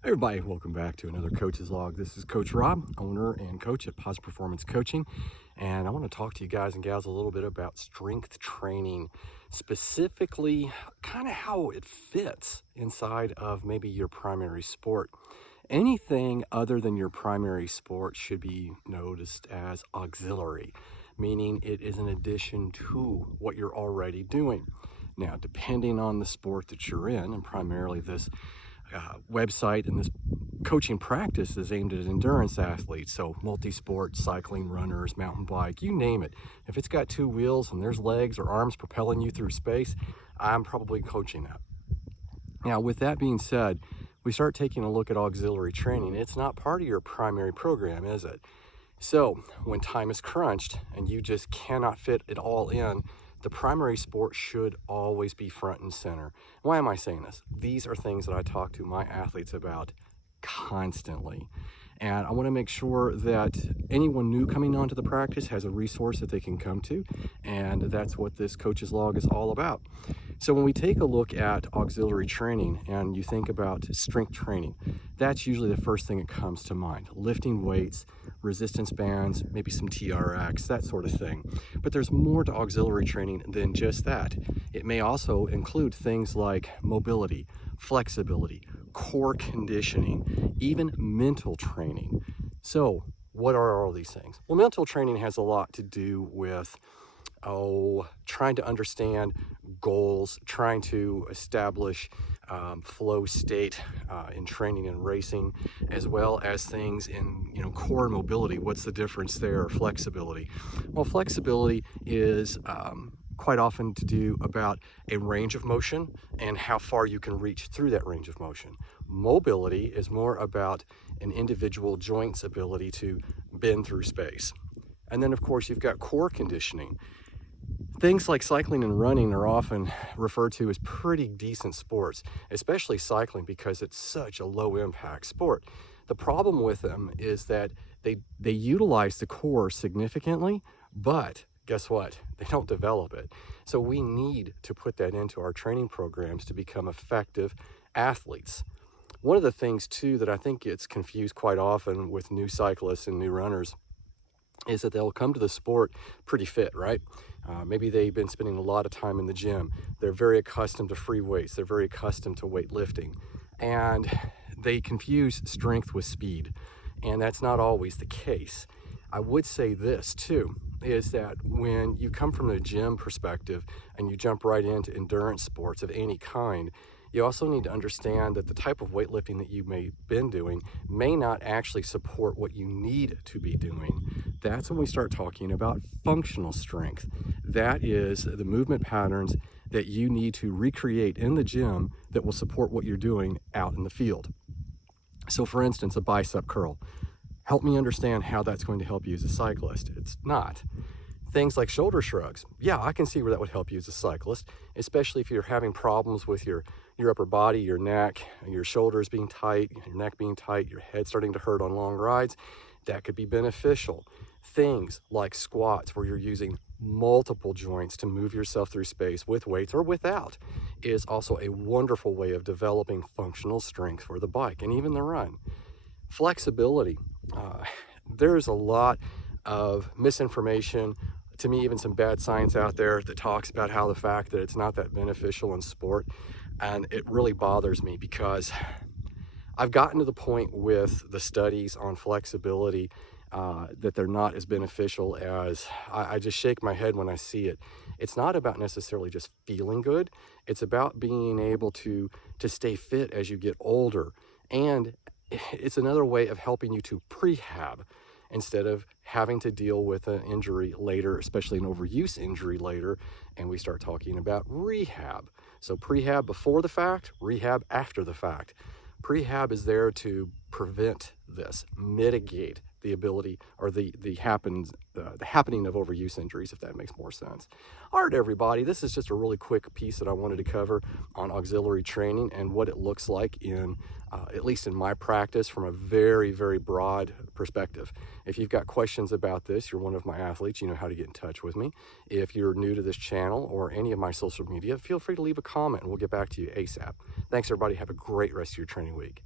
Hey everybody, welcome back to another Coach's Log. This is Coach Rob, owner and coach at Positive Performance Coaching, and I want to talk to you guys and gals a little bit about strength training, specifically kind of how it fits inside of maybe your primary sport. Anything other than your primary sport should be noticed as auxiliary, meaning it is an addition to what you're already doing. Now, depending on the sport that you're in, and primarily this website and this coaching practice is aimed at endurance athletes, so multi-sport, cycling, runners, mountain bike, you name it. If it's got two wheels and there's legs or arms propelling you through space, I'm probably coaching that. Now, with that being said, we start taking a look at auxiliary training. It's not part of your primary program, is it? So when time is crunched and you just cannot fit it all in, the primary sport should always be front and center. Why am I saying this? These are things that I talk to my athletes about constantly. And I want to make sure that anyone new coming onto the practice has a resource that they can come to. And that's what this Coach's Log is all about. So when we take a look at auxiliary training and you think about strength training, that's usually the first thing that comes to mind. Lifting weights, resistance bands, maybe some TRX, that sort of thing. But there's more to auxiliary training than just that. It may also include things like mobility, flexibility, core conditioning, even mental training. So what are all these things? Well, mental training has a lot to do with trying to understand goals, trying to establish flow state in training and racing, as well as things in core mobility. What's the difference there? Flexibility. Well, flexibility is quite often to do about a range of motion and how far you can reach through that range of motion. Mobility is more about an individual joint's ability to bend through space. And then, of course, you've got core conditioning. Things like cycling and running are often referred to as pretty decent sports, especially cycling because it's such a low impact sport. The problem with them is that they utilize the core significantly, but guess what? They don't develop it. So we need to put that into our training programs to become effective athletes. One of the things too that I think gets confused quite often with new cyclists and new runners is that they'll come to the sport pretty fit, right? Maybe they've been spending a lot of time in the gym. They're very accustomed to free weights. They're very accustomed to weightlifting. And they confuse strength with speed. And that's not always the case. I would say this too, is that when you come from the gym perspective and you jump right into endurance sports of any kind, you also need to understand that the type of weightlifting that you may have been doing may not actually support what you need to be doing. That's when we start talking about functional strength. That is the movement patterns that you need to recreate in the gym that will support what you're doing out in the field. So for instance, a bicep curl. Help me understand how that's going to help you as a cyclist. It's not. Things like shoulder shrugs. Yeah, I can see where that would help you as a cyclist, especially if you're having problems with your upper body, your neck, your shoulders being tight, your neck being tight, your head starting to hurt on long rides. That could be beneficial. Things like squats, where you're using multiple joints to move yourself through space with weights or without, is also a wonderful way of developing functional strength for the bike and even the run. Flexibility. There's a lot of misinformation, to me even some bad science out there that talks about how the fact that it's not that beneficial in sport, and it really bothers me because I've gotten to the point with the studies on flexibility that they're not as beneficial as I just shake my head when I see it. It's not about necessarily just feeling good. It's about being able to stay fit as you get older. And it's another way of helping you to prehab instead of having to deal with an injury later, especially an overuse injury later, and we start talking about rehab. So prehab before the fact, rehab after the fact. Prehab is there to prevent this, mitigate the ability or the happening of overuse injuries, if that makes more sense. All right, everybody, this is just a really quick piece that I wanted to cover on auxiliary training and what it looks like in, at least in my practice, from a very, very broad perspective. If you've got questions about this, you're one of my athletes, you know how to get in touch with me. If you're new to this channel or any of my social media, feel free to leave a comment and we'll get back to you ASAP. Thanks, everybody. Have a great rest of your training week.